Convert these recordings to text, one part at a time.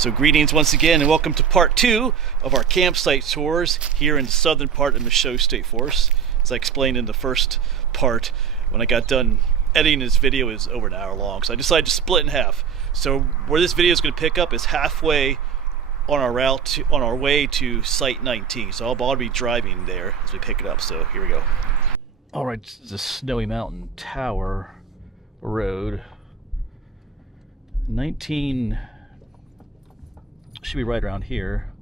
So greetings once again and welcome to part 2 of our campsite tours here in the southern part of Michaux State Forest. As I explained in the first part, when I got done editing this video, it was over an hour long, so I decided to split in half. So where this video is going to pick up is halfway on our on our way to Site 19. So I'll be driving there as we pick it up, so here we go. Alright, this is the Snowy Mountain Tower Road. 19... should be right around here.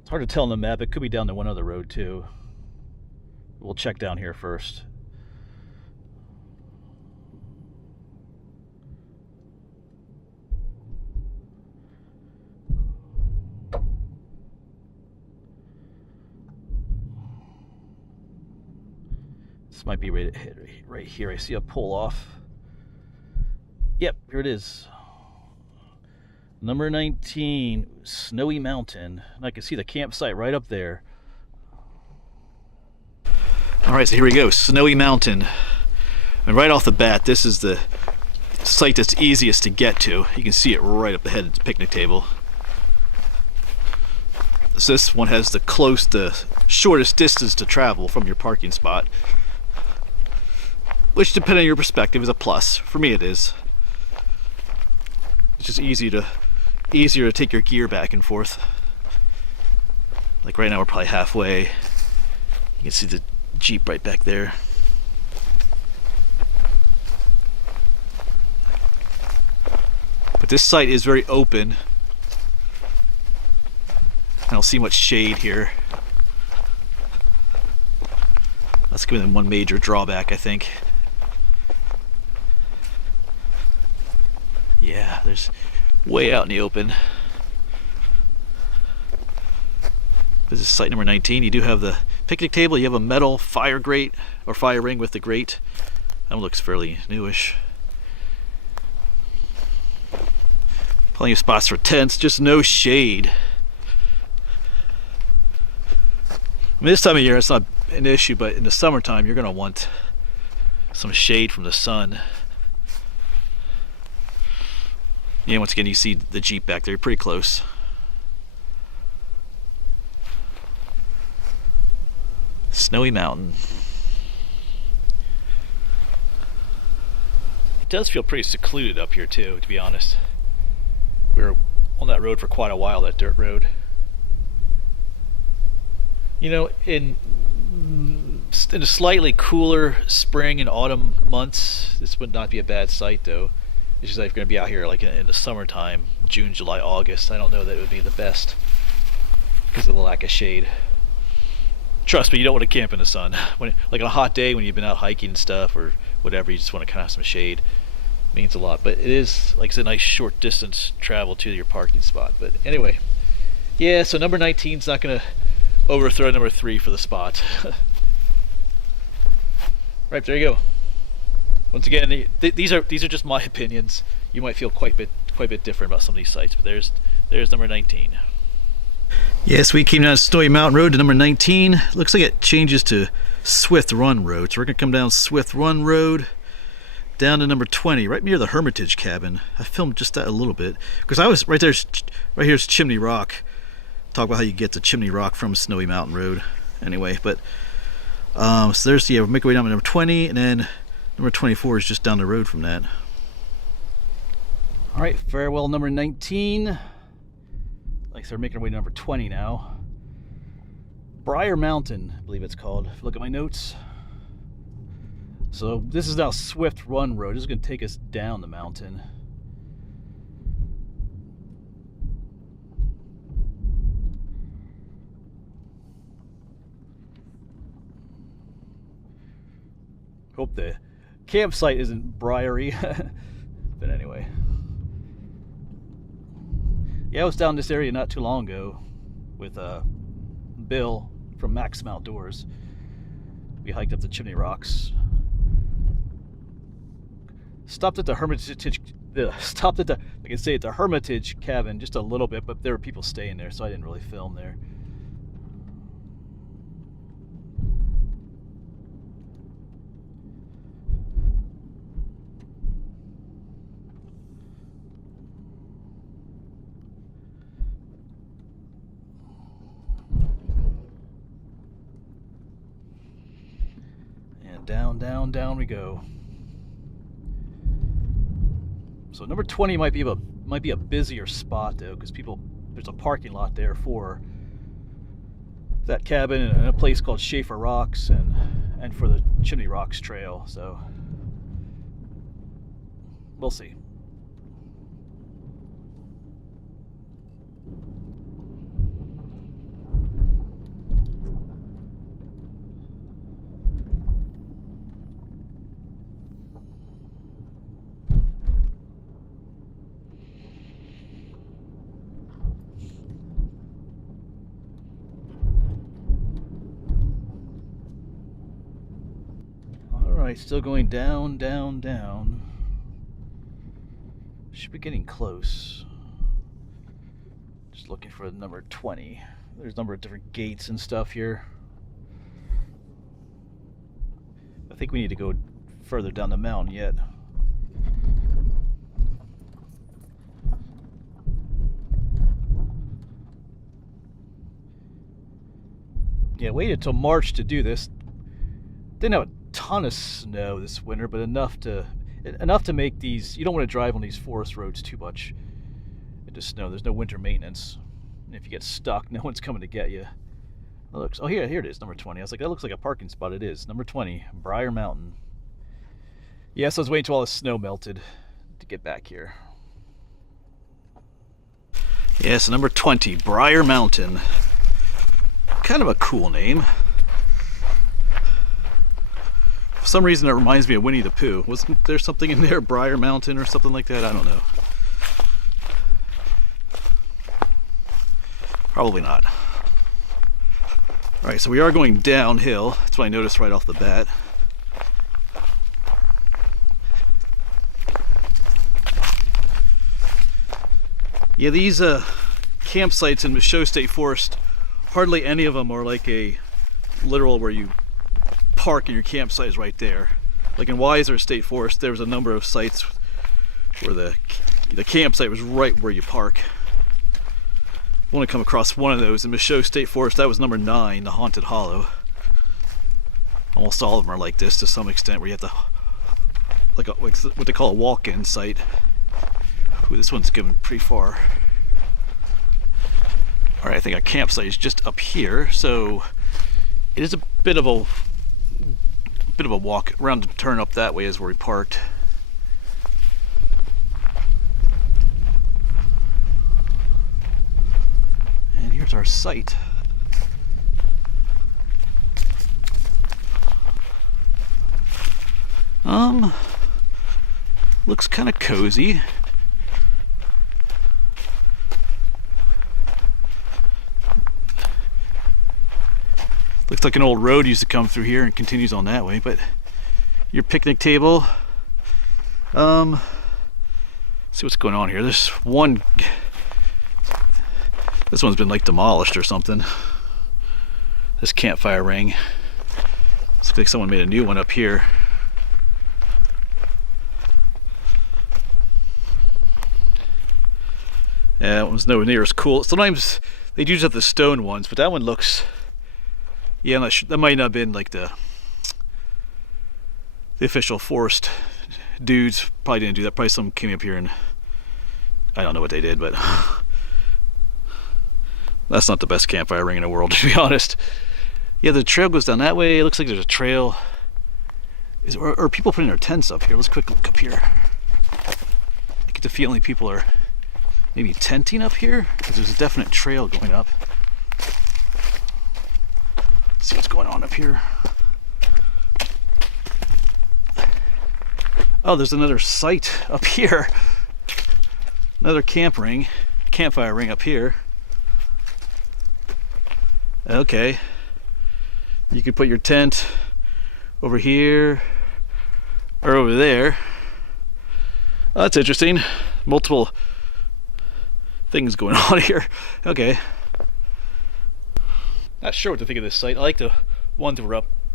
It's hard to tell on the map. It could be down to one other road too. We'll check down here first. This might be right here. I see a pull off. Yep, here it is. Number 19, Snowy Mountain. And I can see the campsite right up there. Alright, so here we go, Snowy Mountain. And right off the bat, this is the site that's easiest to get to. You can see it right up ahead of the picnic table. So this one has the shortest distance to travel from your parking spot. Which, depending on your perspective, is a plus. For me it is. It's just easier to take your gear back and forth. Like right now we're probably halfway. You can see the Jeep right back there. But this site is very open. I don't see much shade here. That's gonna be one major drawback, I think. Yeah, there's way out in the open. This is site number 19. You do have the picnic table. You have a metal fire grate or fire ring with the grate. That one looks fairly newish. Plenty of spots for tents, just no shade. I mean, this time of year it's not an issue, but in the summertime you're going to want some shade from the sun. Yeah, once again, you see the Jeep back there, pretty close. Snowy Mountain. It does feel pretty secluded up here too, to be honest. We were on that road for quite a while, that dirt road. You know, in a slightly cooler spring and autumn months, this would not be a bad site though. It's just like if you're going to be out here like in the summertime, June, July, August, I don't know that it would be the best because of the lack of shade. Trust me, you don't want to camp in the sun. Like on a hot day when you've been out hiking and stuff or whatever, you just want to kind of have some shade. It means a lot. But it is like it's a nice short distance travel to your parking spot. But anyway, yeah, so number 19 is not going to overthrow number 3 for the spot. Right, there you go. Once again, these are just my opinions. You might feel quite a bit different about some of these sites, but there's number 19. Yes, we came down Snowy Mountain Road to number 19. Looks like it changes to Swift Run Road. So we're gonna come down Swift Run Road down to number 20, right near the Hermitage cabin. I filmed just that a little bit because I was right there. Right here's Chimney Rock. Talk about how you get to Chimney Rock from Snowy Mountain Road. Anyway, but so there's we'll make our way down to number 20, and then number 24 is just down the road from that. Alright, farewell number 19. Like I said, we're making our way to number 20 now. Brier Mountain, I believe it's called. If you look at my notes. So this is now Swift Run Road. This is going to take us down the mountain. Hope the campsite isn't briery. But anyway. Yeah, I was down this area not too long ago with Bill from Maxim Outdoors. We hiked up the Chimney Rocks. Stopped at the Hermitage. Stopped at the Hermitage cabin just a little bit, but there were people staying there, so I didn't really film there. down, down, down we go. So number 20 might be a busier spot though, because there's a parking lot there for that cabin and a place called Schaefer Rocks and for the Chimney Rocks Trail. So we'll see. Alright, still going down, down, down. Should be getting close. Just looking for the number 20. There's a number of different gates and stuff here. I think we need to go further down the mountain yet. Yeah, waited till March to do this. Didn't have a ton of snow this winter, but enough to make these. You don't want to drive on these forest roads too much into snow. There's no winter maintenance, and if you get stuck, no one's coming to get you. Oh, looks. Oh, here it is, number 20. I was like, that looks like a parking spot. It is number 20, Brier Mountain. Yes, I was waiting till all the snow melted to get back here. Yes, number 20, Brier Mountain. Kind of a cool name. For some reason it reminds me of Winnie the Pooh. Wasn't there something in there, Brier Mountain or something like that? I don't know. Probably not. Alright, so we are going downhill. That's what I noticed right off the bat. Yeah, these campsites in Michaux State Forest, hardly any of them are like a literal where you park and your campsite is right there. Like in Weiser State Forest, there was a number of sites where the campsite was right where you park. I want to come across one of those in Michaux State Forest. That was number 9, the Haunted Hollow. Almost all of them are like this to some extent, where you have to, like what they call a walk-in site. Ooh, this one's given pretty far. All right, I think our campsite is just up here, so it is a bit of a walk around to turn up that way is where we parked. And here's our site. Looks kind of cozy. Looks like an old road used to come through here and continues on that way, but your picnic table. See what's going on here. This one's been like demolished or something. This campfire ring. Looks like someone made a new one up here. Yeah, that one's nowhere near as cool. Sometimes they do just have the stone ones, but that one looks. Yeah, that might not have been like the official forest dudes. Probably didn't do that. Probably someone came up here and I don't know what they did, but that's not the best campfire ring in the world, to be honest. Yeah, the trail goes down that way. It looks like there's a trail. Are people putting their tents up here? Let's quick look up here. I get the feeling people are maybe tenting up here, because there's a definite trail going up. See what's going on up here. Oh, there's another site up here. Another campfire ring up here. Okay. You could put your tent over here or over there. Oh, that's interesting. Multiple things going on here. Okay. Not sure what to think of this site. I like the ones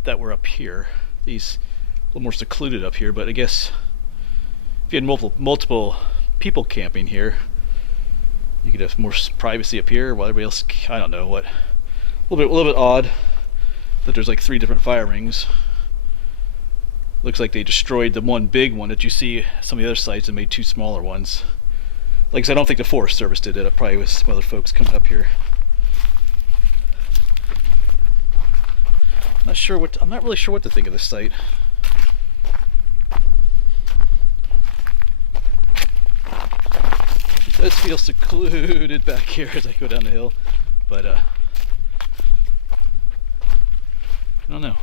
that were up here. These a little more secluded up here, but I guess if you had multiple people camping here, you could have more privacy up here while everybody else. I don't know what. A little bit odd that there's like 3 different fire rings. Looks like they destroyed the one big one that you see some of the other sites and made 2 smaller ones. Like I said, I don't think the Forest Service did it. It probably was some other folks coming up here. I'm not really sure what to think of this site. It does feel secluded back here as I go down the hill, but I don't know.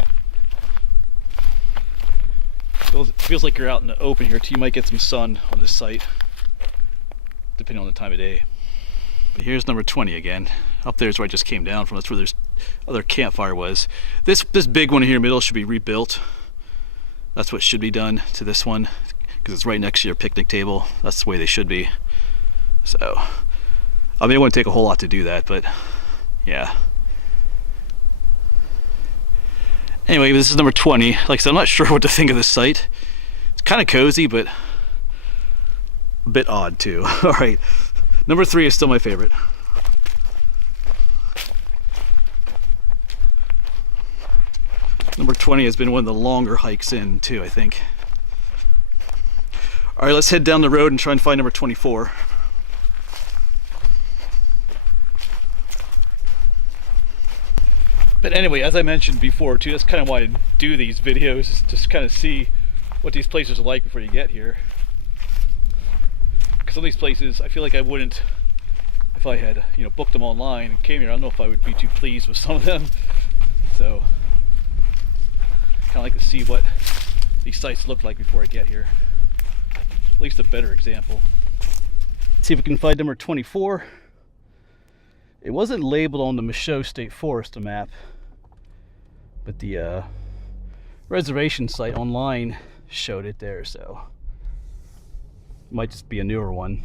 Feels like you're out in the open here too. You might get some sun on this site, depending on the time of day. But here's number 20 again. Up there is where I just came down from. That's where there's other campfire was. This big one here in the middle should be rebuilt. That's what should be done to this one, because it's right next to your picnic table. That's the way they should be. So, I mean, it wouldn't take a whole lot to do that, but yeah. Anyway, this is number 20. Like I said, I'm not sure what to think of this site. It's kind of cozy, but a bit odd too. All right, number 3 is still my favorite. Number 20 has been one of the longer hikes in too, I think. All right, let's head down the road and try and find number 24. But anyway, as I mentioned before too, that's kind of why I do these videos, is just kind of see what these places are like before you get here. Because some of these places, I feel like I wouldn't, if I had, you know, booked them online and came here, I don't know if I would be too pleased with some of them. So, kind of like to see what these sites look like before I get here. At least a better example. Let's see if we can find number 24. It wasn't labeled on the Michaux State Forest map, but the reservation site online showed it there, so it might just be a newer one.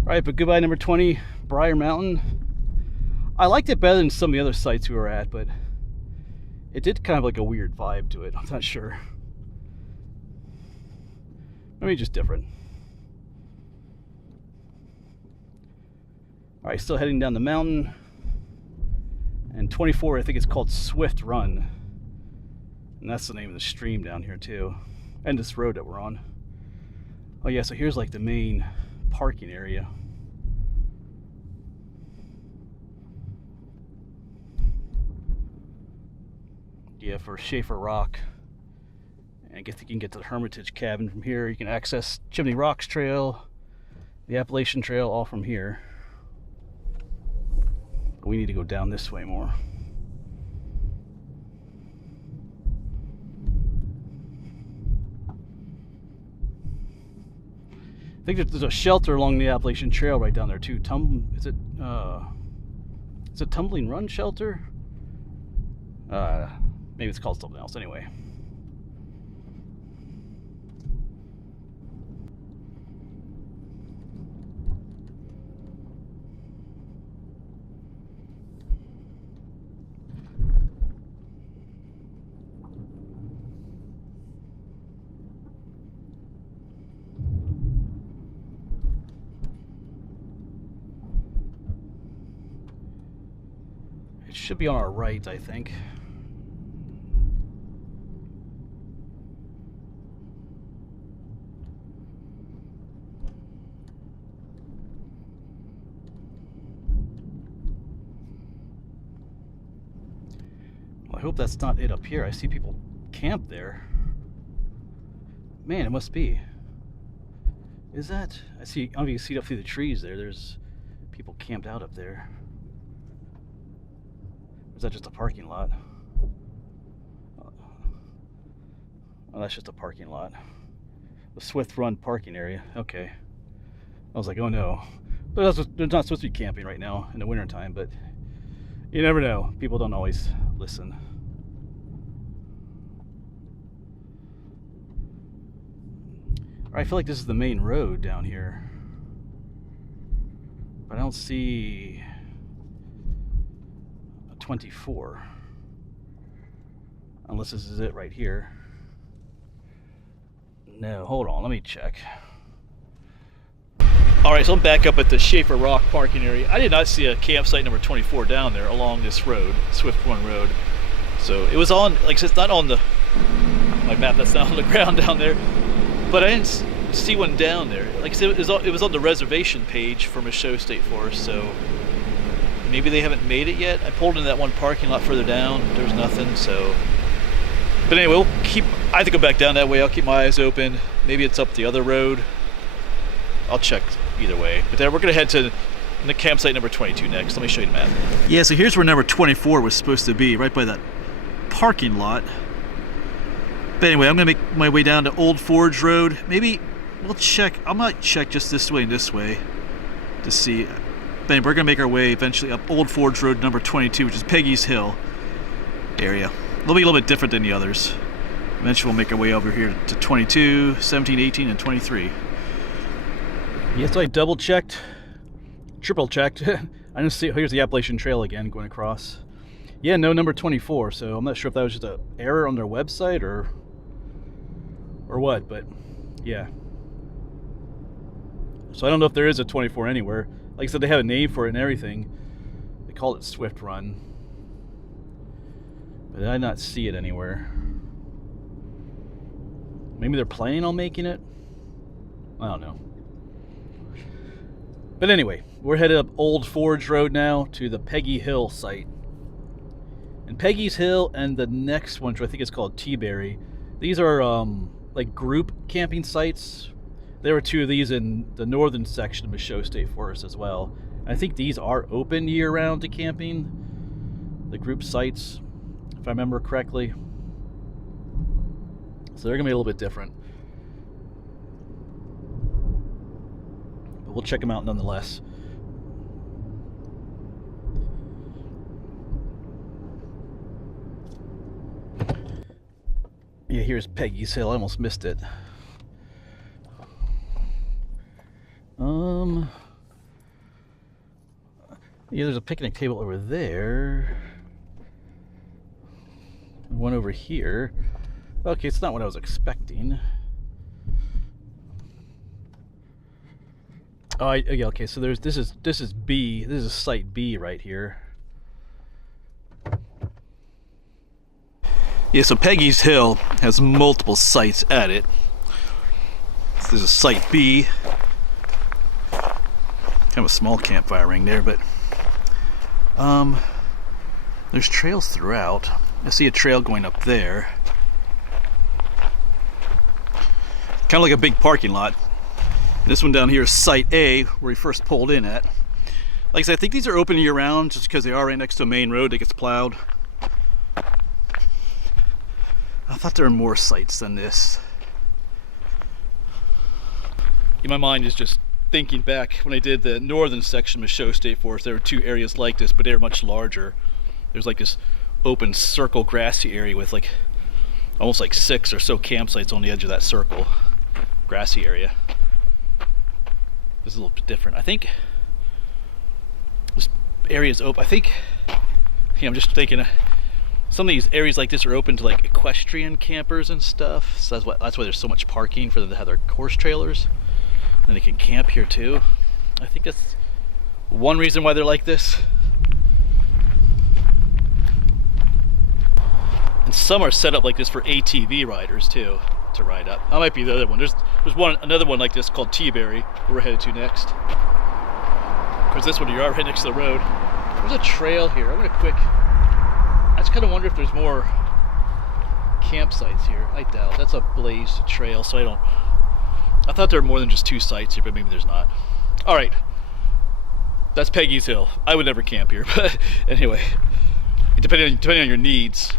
Alright, but goodbye number 20, Brier Mountain. I liked it better than some of the other sites we were at, but it did kind of like a weird vibe to it. I'm not sure. Maybe just different. Alright, still heading down the mountain. And 24, I think it's called Swift Run. And that's the name of the stream down here too. And this road that we're on. Oh yeah, so here's like the main parking area. Yeah, for Schaefer Rock. And I guess you can get to the Hermitage Cabin from here. You can access Chimney Rocks Trail, the Appalachian Trail, all from here. But we need to go down this way more. I think there's a shelter along the Appalachian Trail right down there too. Is it Tumbling Run Shelter? Maybe it's called something else. Anyway. It should be on our right, I think. I hope that's not it up here. I see people camp there. Man, it must be. Is that? I don't know if you can see it up through the trees there. There's people camped out up there. Or is that just a parking lot? Oh, that's just a parking lot. The Swift Run parking area. Okay. I was like, oh no. But they're not supposed to be camping right now in the wintertime, but you never know. People don't always listen. I feel like this is the main road down here, but I don't see a 24, unless this is it right here. No, hold on, let me check. Alright, so I'm back up at the Schaefer Rock parking area. I did not see a campsite number 24 down there along this road, Swift Run Road. So it was on, like, it's not on my map, that's not on the ground down there, but I didn't see one down there. Like I said, it was on the reservation page for Michaux State Forest, so maybe they haven't made it yet. I pulled into that one parking lot further down, there's nothing, so. But anyway, I have to go back down that way. I'll keep my eyes open. Maybe it's up the other road. I'll check either way. But then we're gonna head to the campsite number 22 next. Let me show you the map. Yeah, so here's where number 24 was supposed to be, right by that parking lot. But anyway, I'm gonna make my way down to Old Forge Road. Maybe we'll check, I might check just this way and this way to see. But anyway, we're gonna make our way eventually up Old Forge Road number 22, which is Peggy's Hill area. It'll be a little bit different than the others. Eventually we'll make our way over here to 22, 17, 18, and 23. Yeah, so I double checked, triple checked. I didn't see, here's the Appalachian Trail again going across. Yeah, no number 24, so I'm not sure if that was just an error on their website or what, but yeah. So I don't know if there is a 24 anywhere. Like I said, they have a name for it and everything. They call it Swift Run. But I did not see it anywhere. Maybe they're planning on making it? I don't know. But anyway, we're headed up Old Forge Road now to the Peggy Hill site. And Peggy's Hill and the next one, which I think is called Teaberry, these are like group camping sites. There were two of these in the northern section of Michaux State Forest as well. And I think these are open year-round to camping, the group sites, if I remember correctly. So they're gonna be a little bit different. But we'll check them out nonetheless. Yeah, here's Peggy's Hill. I almost missed it. Yeah, there's a picnic table over there. One over here. Okay, it's not what I was expecting. Oh, yeah, okay. So this is B. This is site B right here. Yeah, so Peggy's Hill has multiple sites at it. So there's a site B. Kind of a small campfire ring there, but there's trails throughout. I see a trail going up there. Kind of like a big parking lot. This one down here is Site A, where we first pulled in at. Like I said, I think these are open year-round just because they are right next to a main road that gets plowed. I thought there were more sites than this. In my mind is just thinking back when I did the northern section of Michaux State Forest, there were two areas like this, but they were much larger. There's like this open circle grassy area with like almost like 6 or so campsites on the edge of that circle grassy area. This is a little bit different. I think this area is open. I think, I'm just thinking some of these areas like this are open to like equestrian campers and stuff. So that's why there's so much parking for them to have their horse trailers. And they can camp here too. I think that's one reason why they're like this. And some are set up like this for ATV riders too, to ride up. That might be the other one. There's another one like this called Teaberry, where we're headed to next. Of course, this one you are right next to the road. There's a trail here. I just kind of wonder if there's more campsites here. I doubt. That's a blazed trail, so I thought there were more than just 2 sites here, but maybe there's not. All right, that's Peggy's Hill. I would never camp here, but anyway, depending on your needs,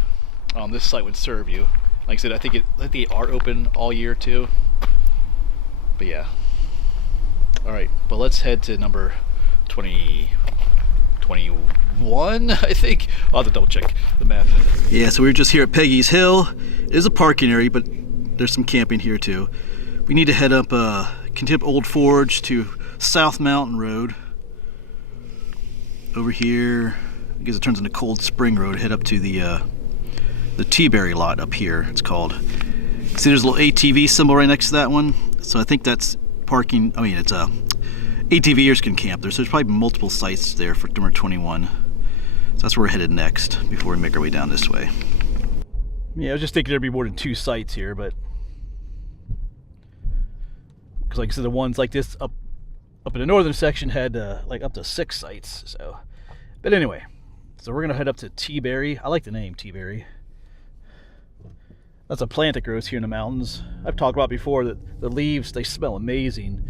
this site would serve you. Like I said, I think they are open all year too. But yeah. All right, but let's head to number 21, I think. I'll have to double check the map. Yeah, so we were just here at Peggy's Hill. It is a parking area, but there's some camping here too. We need to head up, continue up Old Forge to South Mountain Road. Over here, I guess it turns into Cold Spring Road. Head up to the Teaberry lot up here, it's called. See, there's a little ATV symbol right next to that one. So I think that's parking. I mean, it's ATVers can camp there. So there's probably multiple sites there for number 21. So that's where we're headed next before we make our way down this way. Yeah, I was just thinking there'd be more than 2 sites here, but because like I said, the ones like this up in the northern section had like up to 6 sites. So, but anyway, so we're gonna head up to Teaberry. I like the name Teaberry. That's a plant that grows here in the mountains. I've talked about before that the leaves, they smell amazing.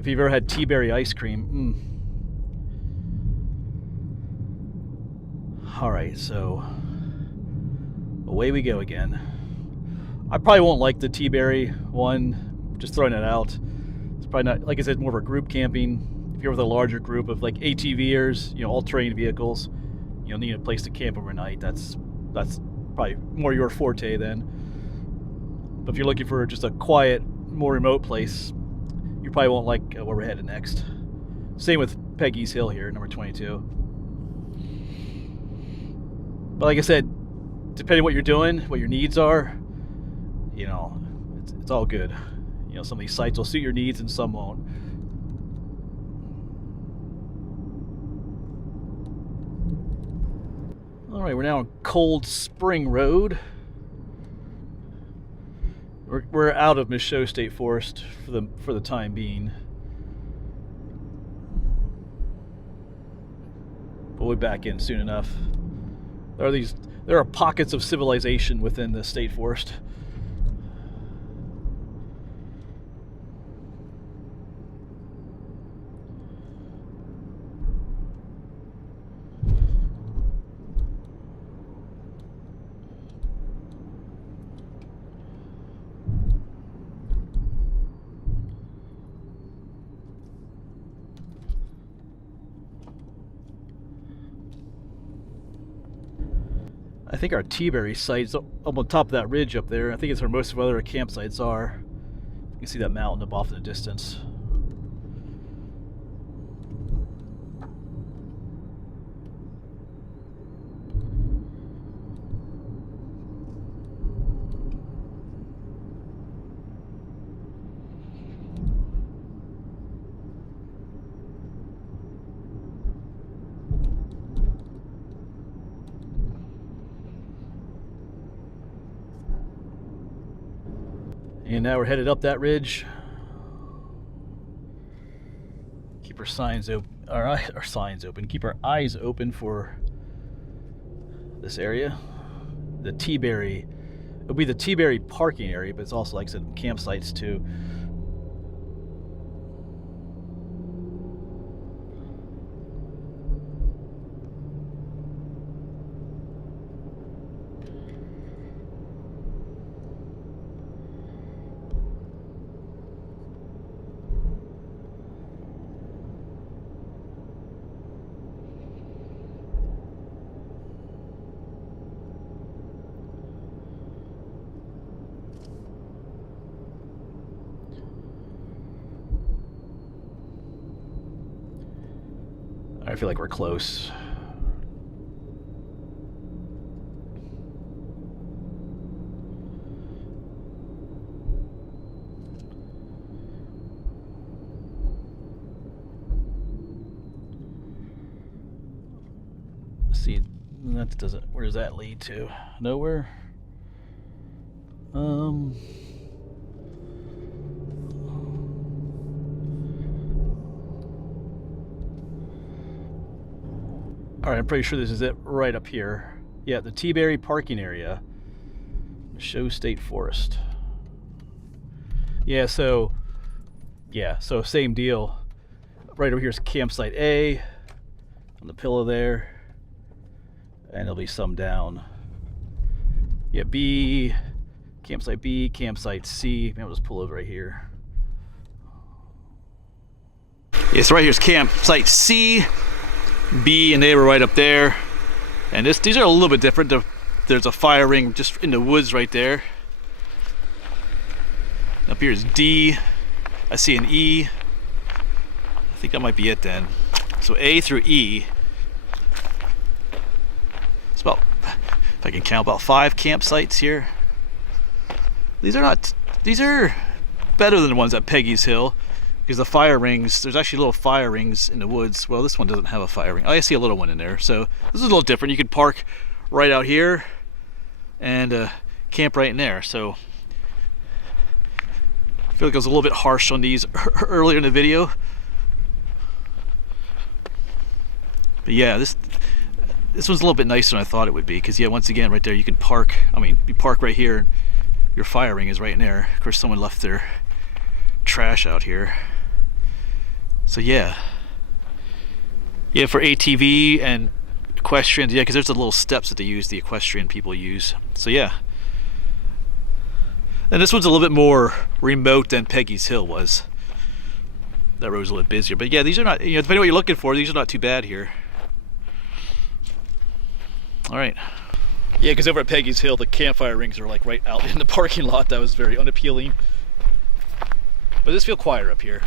If you've ever had Teaberry ice cream, All right, so away we go again. I probably won't like the Teaberry one, just throwing it out. It's probably not, like I said, more of a group camping. If you're with a larger group of like ATVers, you know, all-terrain vehicles, you'll need a place to camp overnight. That's probably more your forte then. But if you're looking for just a quiet, more remote place, you probably won't like where we're headed next. Same with Peggy's Hill here, number 22. But like I said, depending what you're doing, what your needs are, you know, it's all good. You know, some of these sites will suit your needs and some won't. All right, we're now on Cold Spring Road. We're out of Michaux State Forest for the time being. But we'll be back in soon enough. There are pockets of civilization within the state forest. I think our Teaberry site's up on top of that ridge up there. I think it's where most of our other campsites are. You can see that mountain up off in the distance. And now we're headed up that ridge. Keep our signs open, our signs open. Keep our eyes open for this area. The Teaberry, it'll be the Teaberry parking area, but it's also, like I said, campsites too. I feel like we're close. See, that doesn't, where does that lead to? Nowhere? Alright, I'm pretty sure this is it right up here. Yeah, the Teaberry parking area. Michaux State Forest. Yeah, so same deal. Right over here is campsite A on the pillow there. And there'll be some down. Yeah, B, campsite B, campsite C. Maybe I'll just pull over right here. Yeah, so right here's campsite C, B, and A were right up there. And these are a little bit different. There's a fire ring just in the woods right there. Up here is D. I see an E. I think that might be it then. So A through E. It's about, if I can count, about 5 campsites here. These are better than the ones at Peggy's Hill. because the fire rings, there's actually little fire rings in the woods. Well, this one doesn't have a fire ring. Oh, I see a little one in there. So this is a little different. You could park right out here and camp right in there. So I feel like I was a little bit harsh on these earlier in the video. But yeah, this one's a little bit nicer than I thought it would be, because yeah, once again, right there you can park. I mean, you park right here, and your fire ring is right in there. Of course, someone left their trash out here. So yeah, for ATV and equestrians, yeah, because there's the little steps that they use, the equestrian people use. So yeah, and this one's a little bit more remote than Peggy's Hill was. That road's a little bit busier, but yeah, these are not, depending on what you're looking for, these are not too bad here. All right. Yeah, because over at Peggy's Hill, the campfire rings are like right out in the parking lot. That was very unappealing. But this feels quieter up here.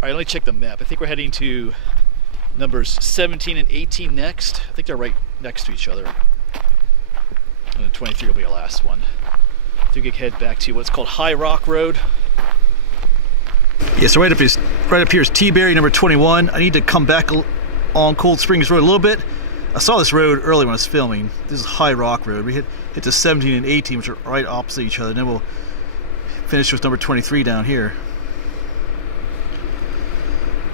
All right, let me check the map. I think we're heading to numbers 17 and 18 next. I think they're right next to each other. And then 23 will be our last one. I think we can head back to what's called High Rock Road. Yeah, so right up here is Teaberry, number 21. I need to come back on Cold Springs Road a little bit. I saw this road earlier when I was filming. This is High Rock Road. We hit to 17 and 18, which are right opposite each other. And then we'll finish with number 23 down here.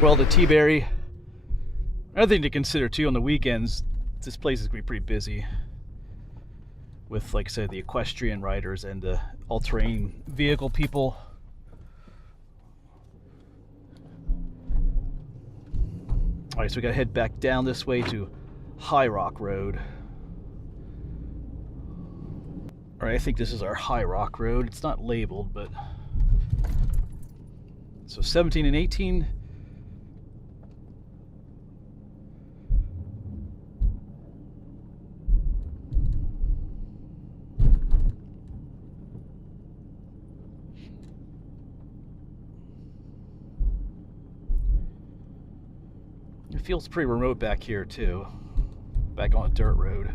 Well, the Teaberry. Another thing to consider too, on the weekends, this place is going to be pretty busy with, like I said, the equestrian riders and the all-terrain vehicle people. All right, so we got to head back down this way to High Rock Road. All right, I think this is our High Rock Road. It's not labeled, but so 17 and 18. It feels pretty remote back here too, back on a dirt road.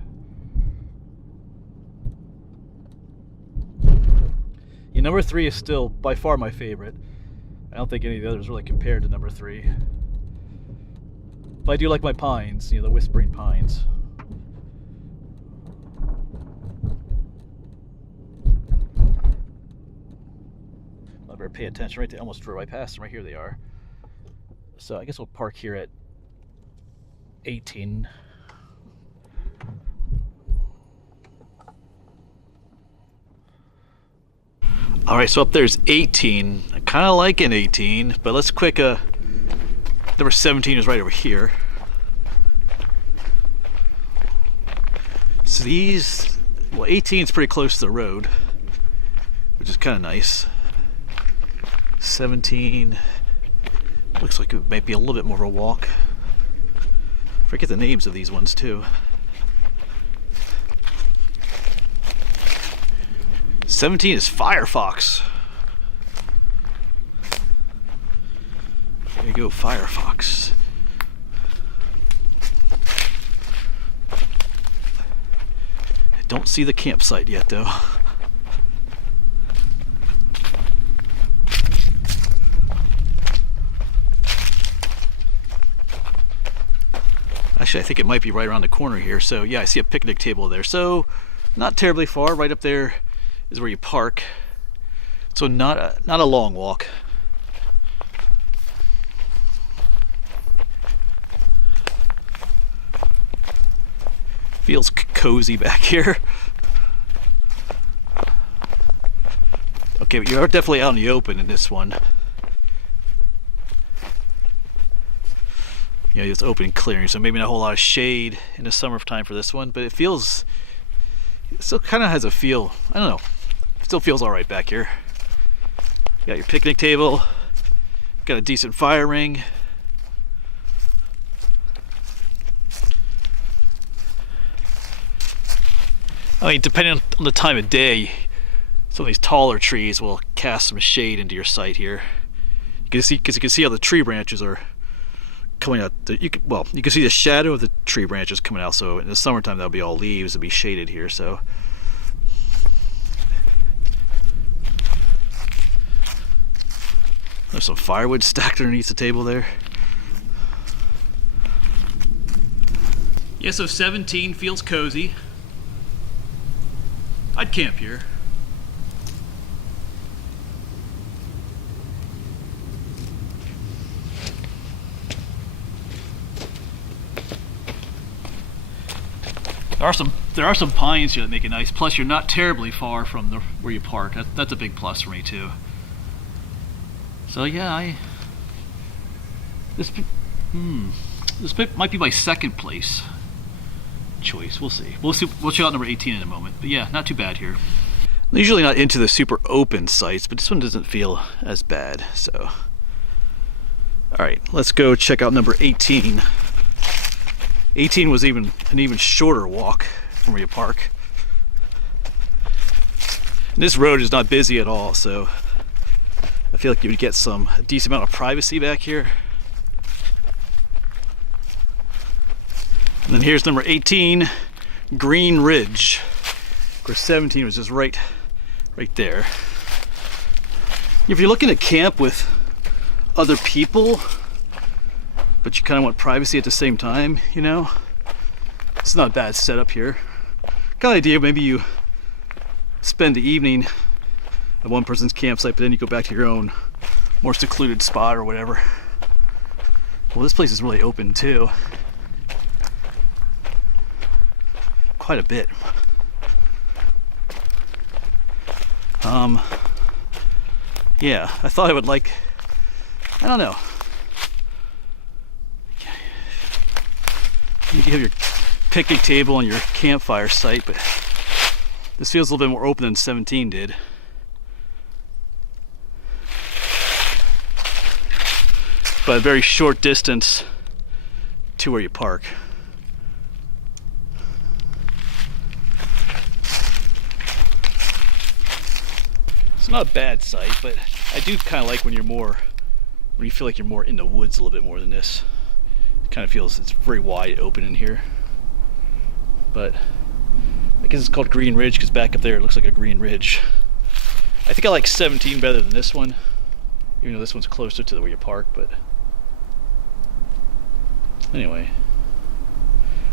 Yeah, number 3 is still by far my favorite. I don't think any of the others really compared to number 3. But I do like my pines, the whispering pines. I better pay attention. Right, they almost drove right past them. Right here they are. So I guess we'll park here at 18. All right, so up there's 18. I kind of like an 18, but let's quick. Number 17 is right over here. So these, well, 18 is pretty close to the road, which is kind of nice. 17 looks like it might be a little bit more of a walk. Forget the names of these ones too. 17 is Firefox. There you go, Firefox. I don't see the campsite yet though. Actually, I think it might be right around the corner here. So yeah, I see a picnic table there. So not terribly far. Right up there is where you park. So not a long walk. Feels cozy back here. Okay, but you're definitely out in the open in this one. It's open and clearing, so maybe not a whole lot of shade in the summertime for this one, but it still kind of has a feel, I don't know, it still feels all right back here. You got your picnic table, got a decent fire ring. I mean, depending on the time of day, some of these taller trees will cast some shade into your sight here. You can see, because you can see how the tree branches are coming out. You can see the shadow of the tree branches coming out. So in the summertime, that'll be all leaves. It'll be shaded here. So There's some firewood stacked underneath the table there. Yeah, so 17 feels cozy. I'd camp here. There are some pines here that make it nice. Plus, you're not terribly far from where you park. That's a big plus for me too. So yeah, this might be my second place choice. We'll see. We'll check out number 18 in a moment. But yeah, not too bad here. I'm usually not into the super open sites, but this one doesn't feel as bad. So, all right, let's go check out number 18. 18 was an even shorter walk from where you park. And this road is not busy at all, so I feel like you would get a decent amount of privacy back here. And then here's number 18, Green Ridge. Of course, 17 was just right there. If you're looking to camp with other people, but you kind of want privacy at the same time, you know, it's not a bad setup here. Kind of idea, maybe you spend the evening at one person's campsite, but then you go back to your own more secluded spot or whatever. Well, this place is really open too. Quite a bit. Yeah, I thought I would I don't know. You can have your picnic table and your campfire site, but this feels a little bit more open than 17 did. But a very short distance to where you park. It's not a bad site, but I do kind of like when you feel like you're more in the woods a little bit more than this. It kind of feels it's very wide open in here. But I guess it's called Green Ridge because back up there it looks like a green ridge. I think I like 17 better than this one, even though this one's closer to where you park. But anyway,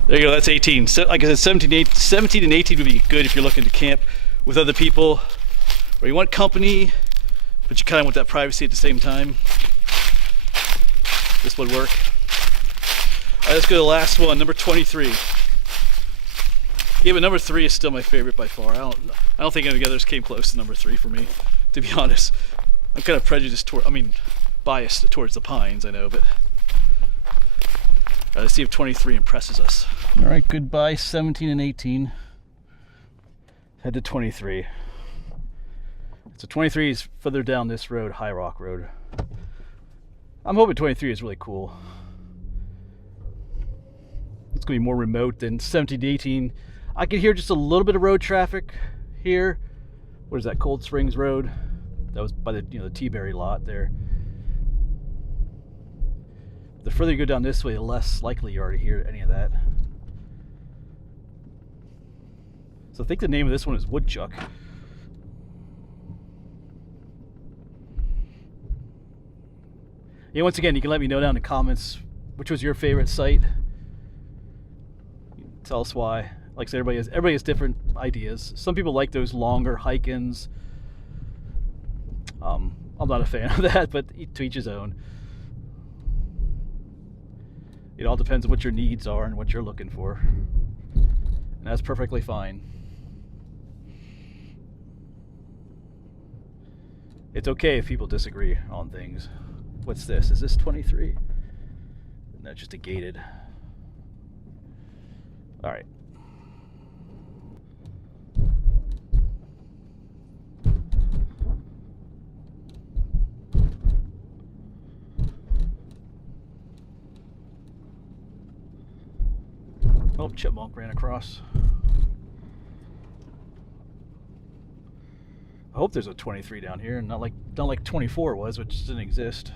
there you go. That's 18. So, like I said, 17 and 18 would be good if you're looking to camp with other people, or you want company, but you kind of want that privacy at the same time. This would work. All right, let's go to the last one, number 23. Yeah, but number 3 is still my favorite by far. I don't think any of the others came close to number 3 for me, to be honest. I'm kind of biased towards the pines, I know, but let's see if 23 impresses us. All right, goodbye 17 and 18. Head to 23. So 23 is further down this road, High Rock Road. I'm hoping 23 is really cool. It's going to be more remote than 17 to 18. I can hear just a little bit of road traffic here. What is that, Cold Springs Road? That was by the the Teaberry lot there. The further you go down this way, the less likely you are to hear any of that. So I think the name of this one is Woodchuck. Yeah, once again, you can let me know down in the comments which was your favorite site. Tell us why. Like I said, everybody has different ideas. Some people like those longer hike-ins. I'm not a fan of that, but to each his own. It all depends on what your needs are and what you're looking for. And that's perfectly fine. It's okay if people disagree on things. What's this? Is this 23? No, just a gated. All right. Oh, chipmunk ran across. I hope there's a 23 down here, and not like 24 was, which didn't exist.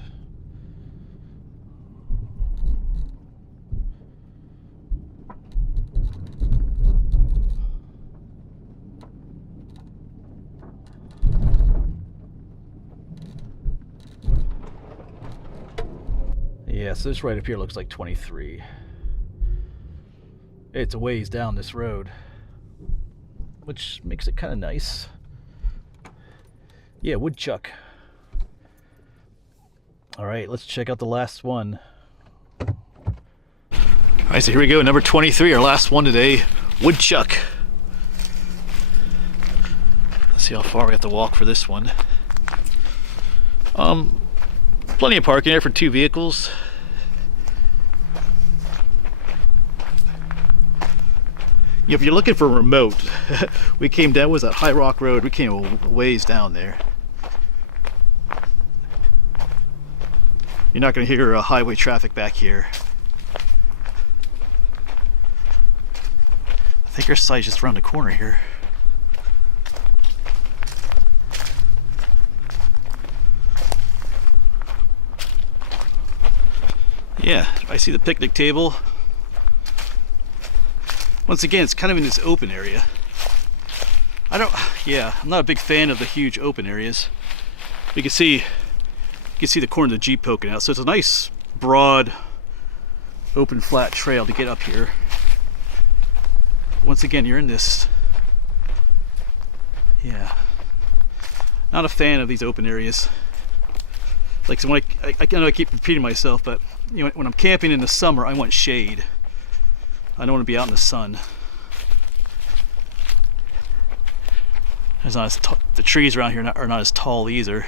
Yeah, so this right up here looks like 23. It's a ways down this road, which makes it kind of nice. Yeah, woodchuck. All right, let's check out the last one. All right, so here we go, number 23, our last one today, woodchuck. Let's see how far we have to walk for this one. Plenty of parking there for 2 vehicles. If you're looking for remote, we came down, was that High Rock Road? We came a ways down there. You're not going to hear highway traffic back here. I think our site's just around the corner here. Yeah, I see the picnic table. Once again, it's kind of in this open area. I'm not a big fan of the huge open areas. You can see the corner of the Jeep poking out. So it's a nice, broad, open, flat trail to get up here. Once again, you're in this, yeah. Not a fan of these open areas. Like, so when I know I keep repeating myself, but you know, when I'm camping in the summer, I want shade. I don't want to be out in the sun. It's not as the trees around here are not as tall either.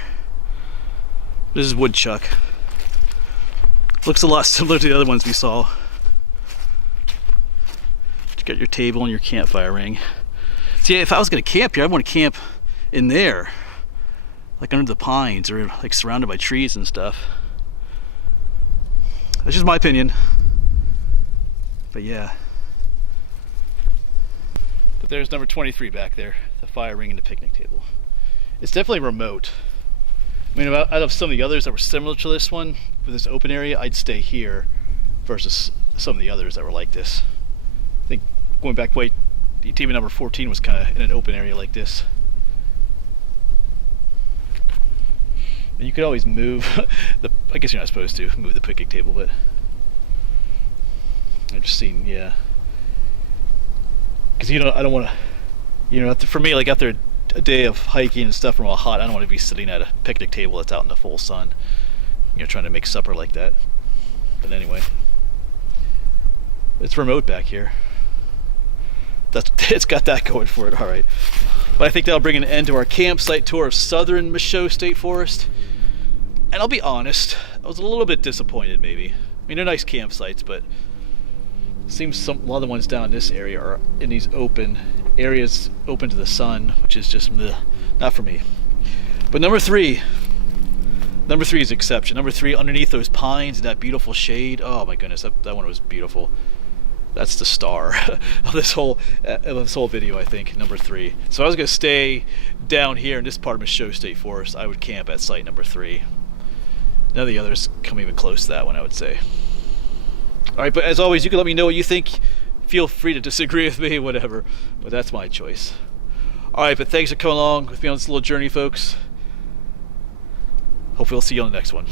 This is woodchuck. Looks a lot similar to the other ones we saw. You got your table and your campfire ring. See, if I was going to camp here, I'd want to camp in there, like under the pines or like surrounded by trees and stuff. That's just my opinion. But yeah. But there's number 23 back there, the fire ring and the picnic table. It's definitely remote. I mean, out of some of the others that were similar to this one, with this open area, I'd stay here versus some of the others that were like this. I think going back way, TV number 14 was kind of in an open area like this. And you could always move I guess you're not supposed to move the picnic table, but I've just seen, yeah. Because I don't want to, for me, like after a day of hiking and stuff from all hot, I don't want to be sitting at a picnic table that's out in the full sun, trying to make supper like that. But anyway, it's remote back here. It's got that going for it. All right, but I think that'll bring an end to our campsite tour of southern Michaux State Forest. And I'll be honest, I was a little bit disappointed. Maybe, I mean, they're nice campsites, but it seems a lot of the ones down in this area are in these open areas, open to the sun, which is just not for me. But number three is exception. Number 3, underneath those pines and that beautiful shade. Oh my goodness, that one was beautiful. That's the star of this whole video, I think. Number 3. So I was gonna stay down here in this part of Michaux State Forest. I would camp at site number 3. None of the others come even close to that one, I would say. All right, but as always, you can let me know what you think. Feel free to disagree with me, whatever, but that's my choice. All right, but thanks for coming along with me on this little journey, folks. Hopefully I'll see you on the next one.